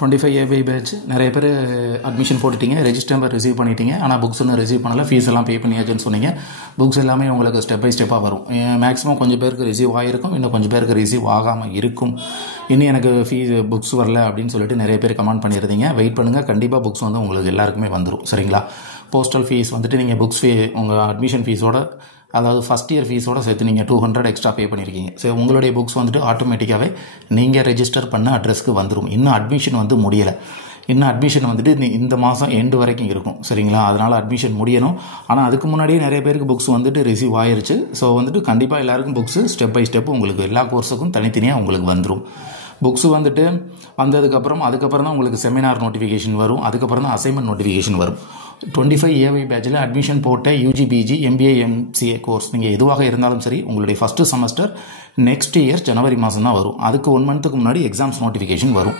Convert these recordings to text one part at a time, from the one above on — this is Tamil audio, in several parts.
25 ஏபி பேட்ச் நிறைய பேர் அட்மிஷன் போட்டுட்டீங்க, ரெஜிஸ்டர் நம்பர் ரிசீவ் பண்ணிட்டீங்க. ஆனால் புக்ஸ் ஒன்றும் ரிசீவ் பண்ணல, ஃபீஸ் எல்லாம் பே பண்ணியாச்சுன்னு சொன்னீங்க. புக்ஸ் எல்லாமே உங்களுக்கு ஸ்டெப் பை ஸ்டெப்பாக வரும். மேக்ஸிமம் கொஞ்சம் பேருக்கு ரிசீவ் ஆகிருக்கும், இன்னும் கொஞ்சம் பேருக்கு ரிசீவ் ஆகாமல் இருக்கும். இன்னும் எனக்கு புக்ஸ் வரல அப்படின்னு சொல்லிட்டு நிறைய பேர் கமெண்ட் பண்ணியிருந்தீங்க. வெயிட் பண்ணுங்கள், கண்டிப்பாக புக்ஸ் வந்து உங்களுக்கு எல்லாருக்குமே வந்துடும். சரிங்களா? போஸ்டல் ஃபீஸ் வந்துட்டு நீங்கள் புக்ஸ் உங்கள் அட்மிஷன் ஃபீஸோட, அதாவது ஃபஸ்ட் இயர் ஃபீஸோட சேர்த்து நீங்கள் 200 எக்ஸ்ட்ரா பே பண்ணியிருக்கீங்க. ஸோ உங்களுடைய புக்ஸ் வந்துட்டு ஆட்டோமேட்டிக்காகவே நீங்கள் ரெஜிஸ்டர் பண்ண அட்ரஸ்க்கு வந்துடும். இன்னும் அட்மிஷன் வந்து முடியலை. இன்னும் அட்மிஷன் வந்துட்டு இந்த மாதம் எண்டு வரைக்கும் இருக்கும். சரிங்களா? அதனால் அட்மிஷன் முடியணும். ஆனால் அதுக்கு முன்னாடியே நிறைய பேருக்கு புக்ஸ் வந்துட்டு ரிசீவ் ஆயிருச்சு. ஸோ வந்துட்டு கண்டிப்பாக எல்லாருக்கும் புக்ஸு ஸ்டெப் பை ஸ்டெப் உங்களுக்கு எல்லா கோர்ஸுக்கும் தனித்தனியாக உங்களுக்கு வந்துடும். புக்ஸு வந்துட்டு வந்ததுக்கப்புறம் தான் உங்களுக்கு செமினார் நோட்டிஃபிகேஷன் வரும். அதுக்கப்புறம் தான் அசைன்மெண்ட் நோட்டிஃபிகேஷன் வரும். 25 ஏவி பேட்சில் அட்மிஷன் போட்ட UG, PG, MBA, MCA course நீங்கள் எதுவாக இருந்தாலும் சரி, உங்களுடைய ஃபஸ்ட்டு செமஸ்டர் நெக்ஸ்ட் இயர் ஜனவரி மாதம் தான் வரும். அதுக்கு 1 மந்த்துக்கு முன்னாடி எக்ஸாம்ஸ் நோட்டிஃபிகேஷன் வரும்.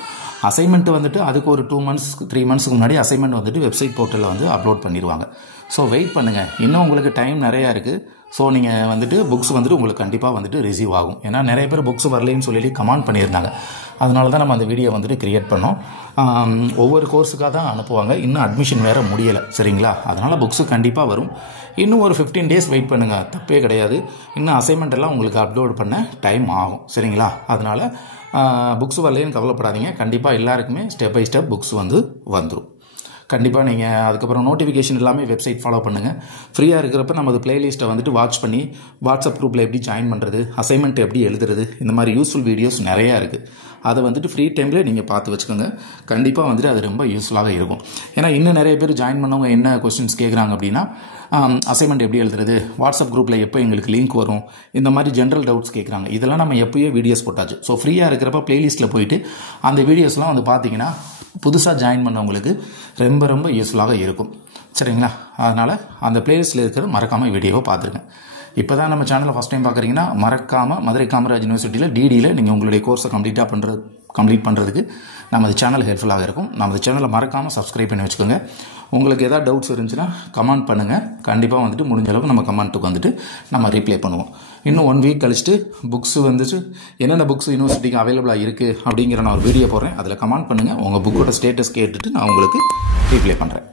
அசைன்மெண்ட் வந்துட்டு அதுக்கு ஒரு 2 மந்த்ஸ் 3 மந்த்ஸ்க்கு முன்னாடி அசைன்மெண்ட் வந்துட்டு வெப்சைட் போர்ட்டலில் வந்து அப்லோட் பண்ணிடுவாங்க. ஸோ வெயிட் பண்ணுங்கள், இன்னும் உங்களுக்கு டைம் நிறையா இருக்குது. ஸோ நீங்கள் வந்துட்டு புக்ஸ் வந்துட்டு உங்களுக்கு கண்டிப்பாக வந்துட்டு ரிசீவ் ஆகும். ஏன்னா நிறைய பேர் புக்ஸ் வரலைன்னு சொல்லி கமெண்ட் பண்ணியிருந்தாங்க. அதனால தான் நம்ம அந்த வீடியோ வந்துட்டு கிரியேட் பண்ணோம். ஒவ்வொரு கோர்ஸுக்காக தான் அனுப்புவாங்க. இன்னும் அட்மிஷன் வேறு முடியலை. சரிங்களா? அதனால் புக்ஸு கண்டிப்பாக வரும். இன்னும் ஒரு 15 டேஸ் வெயிட் பண்ணுங்கள், தப்பே கிடையாது. இன்னும் அசைன்மெண்ட் எல்லாம் உங்களுக்கு அப்லோட் பண்ண டைம் ஆகும். சரிங்களா? அதனால் புக்ஸ் வரலைன்னு கவலைப்படாதீங்க. கண்டிப்பாக எல்லாருக்குமே ஸ்டெப் பை ஸ்டெப் புக்ஸ் வந்து வந்துடும். கண்டிப்பாக நீங்கள் அதுக்கப்புறம் நோட்டிஃபிகேஷன் எல்லாமே வெப்சைட் ஃபாலோ பண்ணுங்கள். ஃப்ரீயாக இருக்கிறப்ப நமது பிளேலிஸ்ட்டை வந்துட்டு வாட்ச் பண்ணி வாட்ஸ்அப் குரூப்பில் எப்படி ஜாயின் பண்ணுறது, அசைன்மெண்ட் எப்படி எழுதுறது, இந்த மாதிரி யூஸ்ஃபுல் வீடியோஸ் நிறையா இருக்குது. அதை வந்துட்டு ஃப்ரீ டைமில் நீங்கள் பார்த்து வச்சுக்கோங்க. கண்டிப்பாக வந்துட்டு அது ரொம்ப யூஸ்ஃபுல்லாக இருக்கும். ஏன்னா இன்னும் நிறைய பேர் ஜாயின் பண்ணவங்க என்ன கொஸ்டின்ஸ் கேட்குறாங்க அப்படின்னா, அசைன்மெண்ட் எப்படி எழுதுறது, வாட்ஸ்அப் குரூப்பில் எப்போ எங்களுக்கு லிங்க் வரும், இந்த மாதிரி ஜென்ரல் டவுட்ஸ் கேட்குறாங்க. இதெல்லாம் நம்ம எப்போயோ வீடியோஸ் போட்டாச்சு. ஸோ ஃப்ரீயாக இருக்கிறப்ப பிளேலிஸ்ட்டில் போயிட்டு அந்த வீடியோஸ்லாம் வந்து பார்த்தீங்கன்னா புதுசாக ஜாயின் பண்ணவங்களுக்கு ரொம்ப ரொம்ப யூஸ்ஃபுல்லாக இருக்கும். சரிங்களா? அதனால் அந்த பிளேலிஸ்ட்டில் இருக்கிற மறக்காமல் வீடியோவை பார்த்துருங்க. இப்போ தான் நம்ம சேனலை ஃபஸ்ட் டைம் பார்க்குறீங்கன்னா மறக்காமல் மதுரை காமராஜ் யூனிவர்சிட்டியில் டிடியில் நீங்கள் உங்களுடைய கோர்ஸை கம்ப்ளீட் பண்ணுறதுக்கு நமது சேனல் ஹெல்ப்ஃபுல்லாக இருக்கும். நமது சேனலை மறக்காமல் சப்ஸ்கிரைப் பண்ணி வச்சுக்கோங்க. உங்களுக்கு எதாவது டவுட்ஸ் இருந்துச்சுன்னா கமெண்ட் பண்ணுங்கள். கண்டிப்பாக வந்துட்டு முடிஞ்ச அளவுக்கு நம்ம கமெண்ட்டுக்கு வந்துட்டு நம்ம ரீப்ளை பண்ணுவோம். இன்னும் 1 வீக் கழிச்சுட்டு புக்ஸ் வந்துட்டு என்னென்ன புக்ஸ் யூனிவர்சிட்டிக்கு அவைலபிளாக இருக்குது அப்படிங்கிற நான் ஒரு வீடியோ போடுறேன். அதில் கமெண்ட் பண்ணுங்கள். உங்கள் புக்கோட ஸ்டேட்டஸ் கேட்டுட்டு நான் உங்களுக்கு ரீப்ளை பண்ணுறேன்.